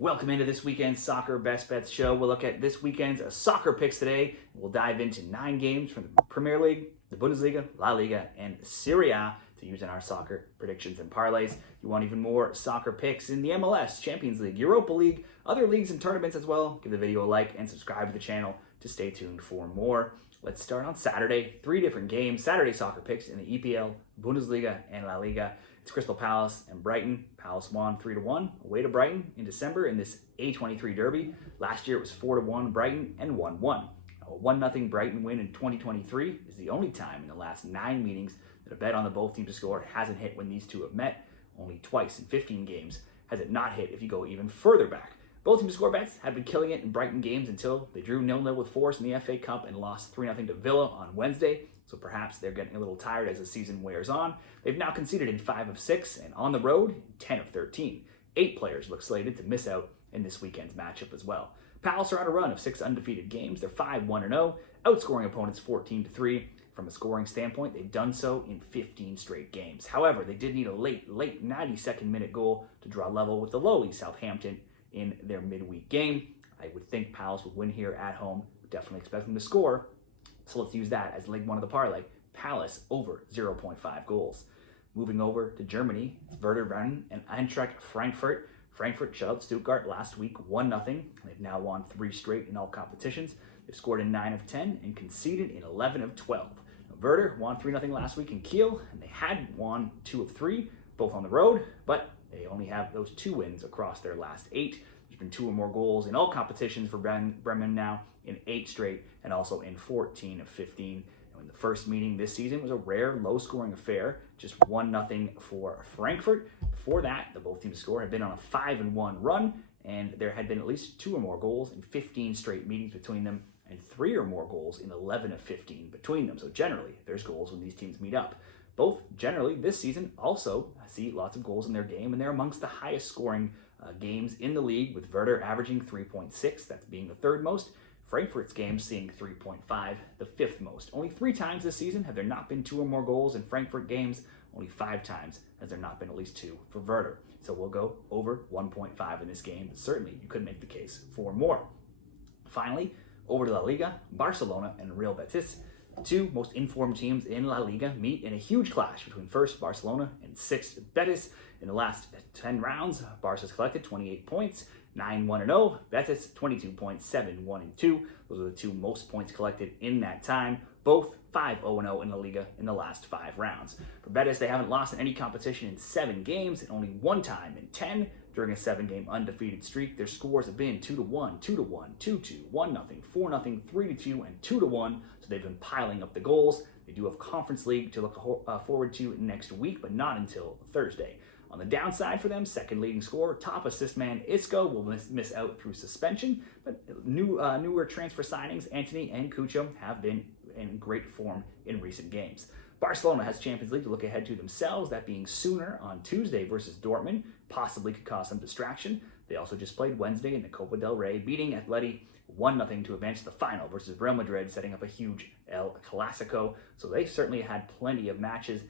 Welcome into this weekend's Soccer Best Bets show. We'll look at this weekend's soccer picks today. We'll dive into 9 games from the Premier League, the Bundesliga, La Liga, and Serie A to use in our soccer predictions and parlays. You want even more soccer picks in the MLS, Champions League, Europa League, other leagues and tournaments as well. Give the video a like and subscribe to the channel to stay tuned for more. Let's start on Saturday. 3 different games. Saturday soccer picks in the EPL, Bundesliga, and La Liga. It's Crystal Palace and Brighton. Palace won 3-1 away to Brighton in December in this A23 derby. Last year it was 4-1 Brighton and 1-1. A 1-0 Brighton win in 2023 is the only time in the last 9 meetings that a bet on the both teams to score hasn't hit when these two have met. Only twice in 15 games has it not hit if you go even further back. Both teams to score bets have been killing it in Brighton games until they drew 0-0 with Forest in the FA Cup and lost 3-0 to Villa on Wednesday. So perhaps they're getting a little tired as the season wears on. They've now conceded in 5 of 6 and on the road 10 of 13. 8 players look slated to miss out in this weekend's matchup as well. Palace are on a run of 6 undefeated games. They're 5-1-0, outscoring opponents 14-3. From a scoring standpoint, they've done so in 15 straight games. However, they did need a late 92nd minute goal to draw level with the lowly Southampton in their midweek game. I would think Palace would win here at home. Definitely expect them to score. So let's use that as leg 1 of the parlay. Palace over 0.5 goals. Moving over to Germany, it's Werder Bremen and Eintracht Frankfurt. Frankfurt shut out Stuttgart last week 1-0. They've now won 3 straight in all competitions. They've scored in 9 of 10 and conceded in 11 of 12. Werder won 3-0 last week in Kiel, and they had won 2 of 3, both on the road, but they only have those 2 wins across their last 8. There's been 2 or more goals in all competitions for Bremen now in 8 straight and also in 14 of 15. And the first meeting this season was a rare low-scoring affair, just 1-0 for Frankfurt. Before that, the both teams score had been on a 5-1 run, and there had been at least 2 or more goals in 15 straight meetings between them, and 3 or more goals in 11 of 15 between them. So generally, there's goals when these teams meet up. Both generally this season also see lots of goals in their game, and they're amongst the highest scoring games in the league, with Werder averaging 3.6, that's being the 3rd most. Frankfurt's games seeing 3.5, the 5th most. Only 3 times this season have there not been 2 or more goals in Frankfurt games. Only 5 times has there not been at least 2 for Werder. So we'll go over 1.5 in this game, but certainly you could make the case for more. Finally, over to La Liga, Barcelona and Real Betis. The 2 most informed teams in La Liga meet in a huge clash between 1st Barcelona and 6th Betis. In the last 10 rounds, Barca's collected 28 points, 9-1-0, Betis 22 points, 7-1-2. Those are the 2 most points collected in that time, both 5-0-0 in La Liga in the last 5 rounds. For Betis, they haven't lost in any competition in 7 games, and only 1 time in 10 during a 7-game undefeated streak. Their scores have been 2-1, 2-1, 2-2, 1-0, 4-0, 3-2, and 2-1. So they've been piling up the goals. They do have Conference League to look forward to next week, but not until Thursday. On the downside for them, 2nd leading scorer, top assist man Isco will miss out through suspension, but newer transfer signings, Antony and Cucho, have been in great form in recent games. Barcelona has Champions League to look ahead to themselves, that being sooner on Tuesday versus Dortmund, possibly could cause some distraction. They also just played Wednesday in the Copa del Rey, beating Atleti 1-0 to advance to the final versus Real Madrid, setting up a huge El Clasico. So they certainly had plenty of matches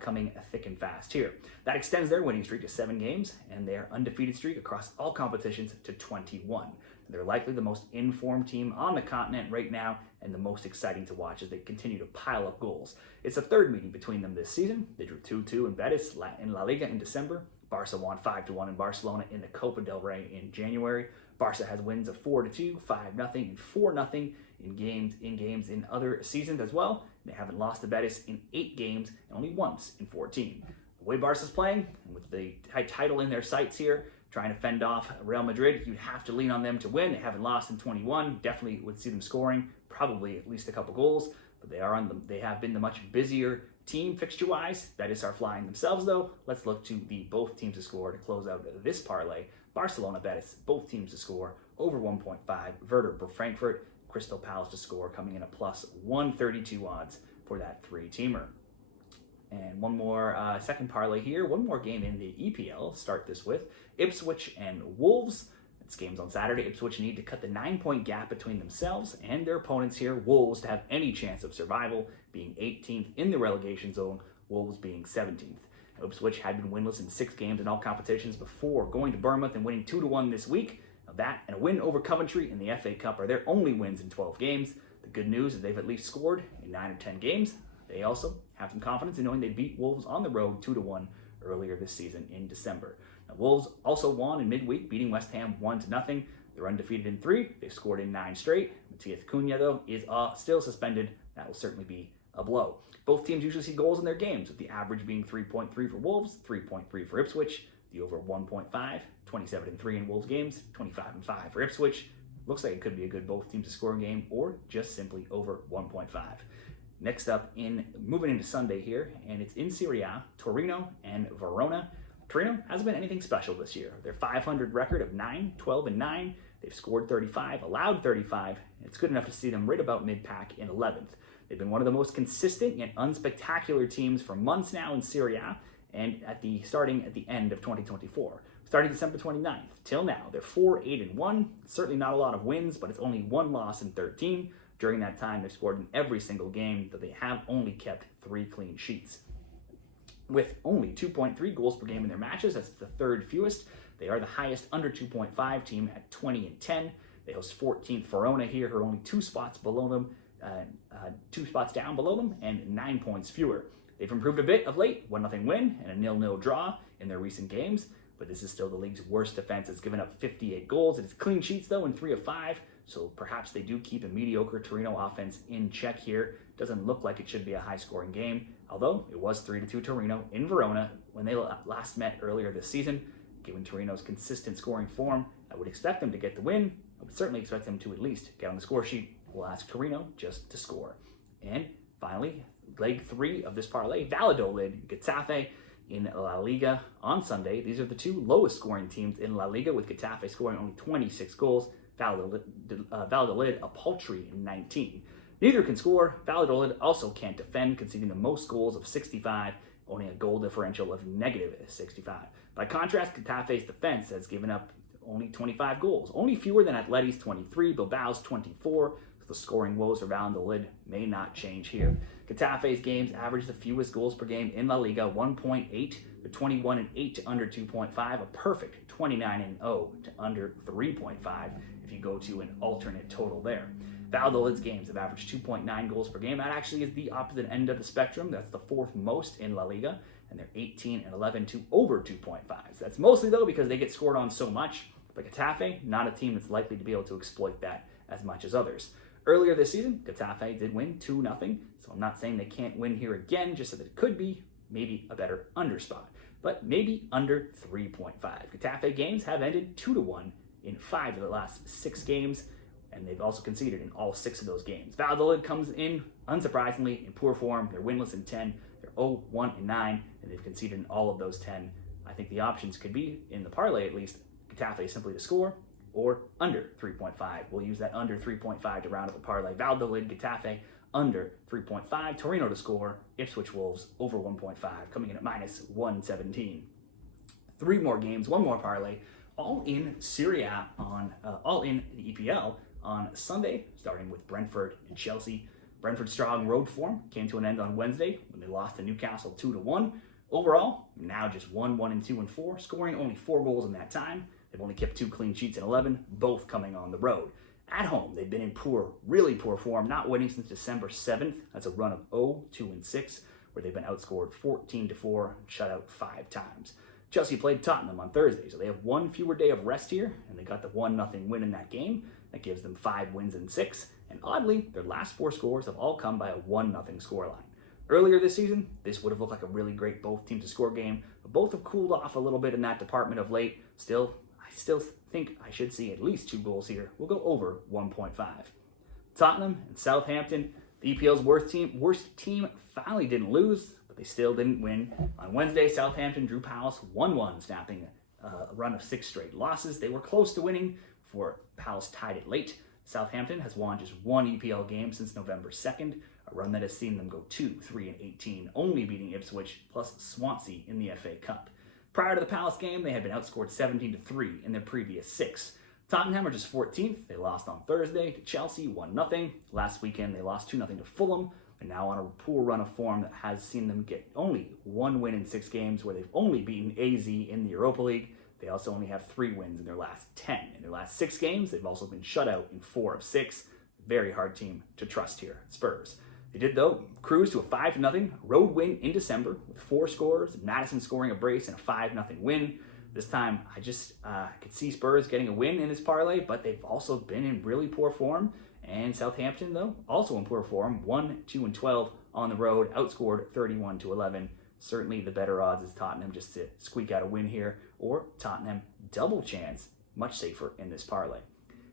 coming thick and fast here. That extends their winning streak to 7 games and their undefeated streak across all competitions to 21. They're likely the most informed team on the continent right now and the most exciting to watch as they continue to pile up goals. It's the 3rd meeting between them this season. They drew 2-2 in Betis in La Liga in December. Barca won 5-1 in Barcelona in the Copa del Rey in January. Barca has wins of 4-2, 5-0, and 4-0 in games in other seasons as well. They haven't lost to Betis in 8 games and only once in 14. The way Barca's playing, and with the title in their sights here, trying to fend off Real Madrid, you'd have to lean on them to win. They haven't lost in 21. Definitely would see them scoring, probably at least a couple goals. But they have been the much busier team fixture-wise. Betis are flying themselves, though. Let's look to the both teams to score to close out this parlay. Barcelona, Betis, both teams to score over 1.5. Werder for Frankfurt, Crystal Palace to score, coming in at plus 132 odds for that 3-teamer. And one more second parlay here. One more game in the EPL. Start this with Ipswich and Wolves. It's games on Saturday. Ipswich need to cut the 9-point gap between themselves and their opponents here, Wolves, to have any chance of survival, being 18th in the relegation zone, Wolves being 17th. Ipswich had been winless in 6 games in all competitions before going to Bournemouth and winning 2-1 this week. Now that and a win over Coventry in the FA Cup are their only wins in 12 games. The good news is they've at least scored in 9 or 10 games. They also have some confidence in knowing they beat Wolves on the road 2-1 earlier this season in December. Now, Wolves also won in midweek, beating West Ham 1-0. They're undefeated in 3. They've scored in 9 straight. Metivier, though, is still suspended. That will certainly be a blow. Both teams usually see goals in their games, with the average being 3.3 for Wolves, 3.3 for Ipswich. The over 1.5, 27-3 in Wolves games, 25-5 for Ipswich. Looks like it could be a good both teams to score game or just simply over 1.5. Next up, moving into Sunday here, and it's in Serie A, Torino and Verona. Torino hasn't been anything special this year. Their 500 record of 9, 12, and 9. They've scored 35, allowed 35. And it's good enough to see them right about mid-pack in 11th. They've been one of the most consistent yet unspectacular teams for months now in Serie A, and starting at the end of 2024. Starting December 29th till now, they're 4-8-1. Certainly not a lot of wins, but it's only 1 loss in 13. During that time, they've scored in every single game, though they have only kept 3 clean sheets. With only 2.3 goals per game in their matches, that's the 3rd fewest. They are the highest under 2.5 team at 20-10. They host 14th Verona here, who are only 2 spots below them, 2 spots down below them, and 9 points fewer. They've improved a bit of late, 1-0 win and a 0-0 draw in their recent games, but this is still the league's worst defense. It's given up 58 goals. It is clean sheets, though, in 3 of 5. So perhaps they do keep a mediocre Torino offense in check here. Doesn't look like it should be a high-scoring game, although it was 3-2 Torino in Verona when they last met earlier this season. Given Torino's consistent scoring form, I would expect them to get the win. I would certainly expect them to at least get on the score sheet. We'll ask Torino just to score. And finally, leg 3 of this parlay, Valladolid, Getafe in La Liga on Sunday. These are the 2 lowest scoring teams in La Liga, with Getafe scoring only 26 goals. Valladolid a paltry 19. Neither can score. Valladolid also can't defend, conceding the most goals of 65, owning a goal differential of -65. By contrast, Getafe's defense has given up only 25 goals, only fewer than Atleti's 23, Bilbao's 24. So the scoring woes for Valladolid may not change here. Getafe's games average the fewest goals per game in La Liga, 1.8. They're 21-8 to under 2.5, a perfect 29-0 to under 3.5 if you go to an alternate total there. Valladolid's games have averaged 2.9 goals per game. That actually is the opposite end of the spectrum. That's the 4th most in La Liga, and they're 18-11 to over 2.5. That's mostly, though, because they get scored on so much. But Getafe, not a team that's likely to be able to exploit that as much as others. Earlier this season, Getafe did win 2-0, so I'm not saying they can't win here again, just that it could be maybe a better under spot, but maybe under 3.5. Getafe games have ended 2-1 in 5 of the last 6 games, and they've also conceded in all 6 of those games. Valladolid comes in, unsurprisingly, in poor form. They're winless in 10. They're 0-1-9, and they've conceded in all of those 10. I think the options could be, in the parlay at least, Getafe simply to score, or under 3.5. We'll use that under 3.5 to round up the parlay. Valladolid, Getafe, under 3.5. Torino to score. Ipswich Wolves, over 1.5, coming in at -117. 3 more games, 1 more parlay, all in Serie A all in the EPL on Sunday, starting with Brentford and Chelsea. Brentford's strong road form came to an end on Wednesday when they lost to Newcastle 2-1. Overall, now just 1-2-4, scoring only 4 goals in that time. They've only kept 2 clean sheets in 11, both coming on the road. At home, they've been in really poor form, not winning since December 7th. That's a run of 0-2-6, where they've been outscored 14-4, shut out 5 times. Chelsea played Tottenham on Thursday, so they have 1 fewer day of rest here, and they got the 1-0 win in that game. That gives them 5 wins in 6, and oddly, their last 4 scores have all come by a 1-0 scoreline. Earlier this season, this would have looked like a really great both teams to score game, but both have cooled off a little bit in that department of late. I still think I should see at least 2 goals here. We'll go over 1.5. Tottenham and Southampton, the EPL's worst team finally didn't lose, but they still didn't win. On Wednesday, Southampton drew Palace 1-1, snapping a run of 6 straight losses. They were close to winning before Palace tied it late. Southampton has won just 1 EPL game since November 2nd, a run that has seen them go 2-3-18, only beating Ipswich plus Swansea in the FA Cup. Prior to the Palace game, they had been outscored 17-3 in their previous 6. Tottenham are just 14th. They lost on Thursday to Chelsea 1-0. Last weekend, they lost 2-0 to Fulham. They're now on a poor run of form that has seen them get only 1 win in 6 games, where they've only beaten AZ in the Europa League. They also only have 3 wins in their last 10. In their last 6 games, they've also been shut out in 4 of 6. Very hard team to trust here, Spurs. They did, though, cruise to a 5-0 road win in December with 4 scores, Madison scoring a brace and a 5-0 win. This time, I just could see Spurs getting a win in this parlay, but they've also been in really poor form. And Southampton, though, also in poor form, 1-2-12 on the road, outscored 31-11. Certainly the better odds is Tottenham just to squeak out a win here, or Tottenham double chance, much safer in this parlay.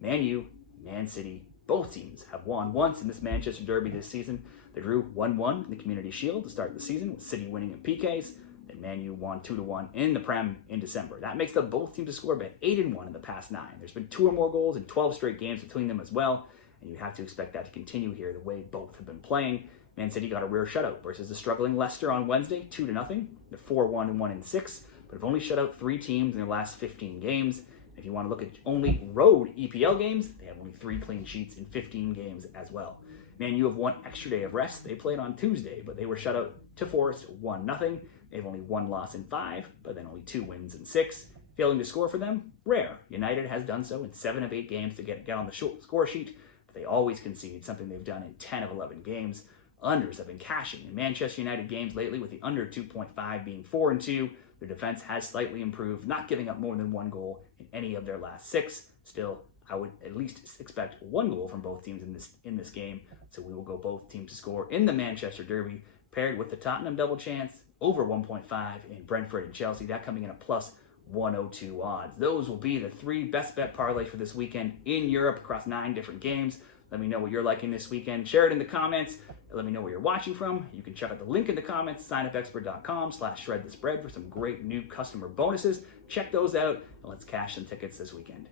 Man U, Man City, both teams have won once in this Manchester Derby this season. They drew 1-1 in the Community Shield to start the season, with City winning in PKs. Then Man U won 2-1 in the Prem in December. That makes them both teams to score bet 8-1 in the past 9. There's been 2 or more goals in 12 straight games between them as well, and you have to expect that to continue here the way both have been playing. Man City got a rare shutout versus the struggling Leicester on Wednesday, 2-0. They're 4-1 and 1-6, but have only shut out 3 teams in their last 15 games. If you want to look at only road EPL games, they have only 3 clean sheets in 15 games as well. Man U have 1 extra day of rest. They played on Tuesday, but they were shut out to Forest 1-0. They have only 1 loss in 5, but then only 2 wins in 6. Failing to score for them, rare. United has done so in 7 of 8 games to get on the score sheet, but they always concede, something they've done in 10 of 11 games. Unders have been cashing in Manchester United games lately, with the under 2.5 being 4-2. Their defense has slightly improved, not giving up more than 1 goal in any of their last 6. Still, I would at least expect 1 goal from both teams in this game, so we will go both teams to score in the Manchester Derby, paired with the Tottenham double chance, over 1.5 in Brentford and Chelsea, that coming in at plus 102 odds. Those will be the 3 best bet parlays for this weekend in Europe across 9 different games. Let me know what you're liking this weekend. Share it in the comments. Let me know where you're watching from. You can check out the link in the comments, signupexpert.com/shredthespread for some great new customer bonuses. Check those out, and let's cash some tickets this weekend.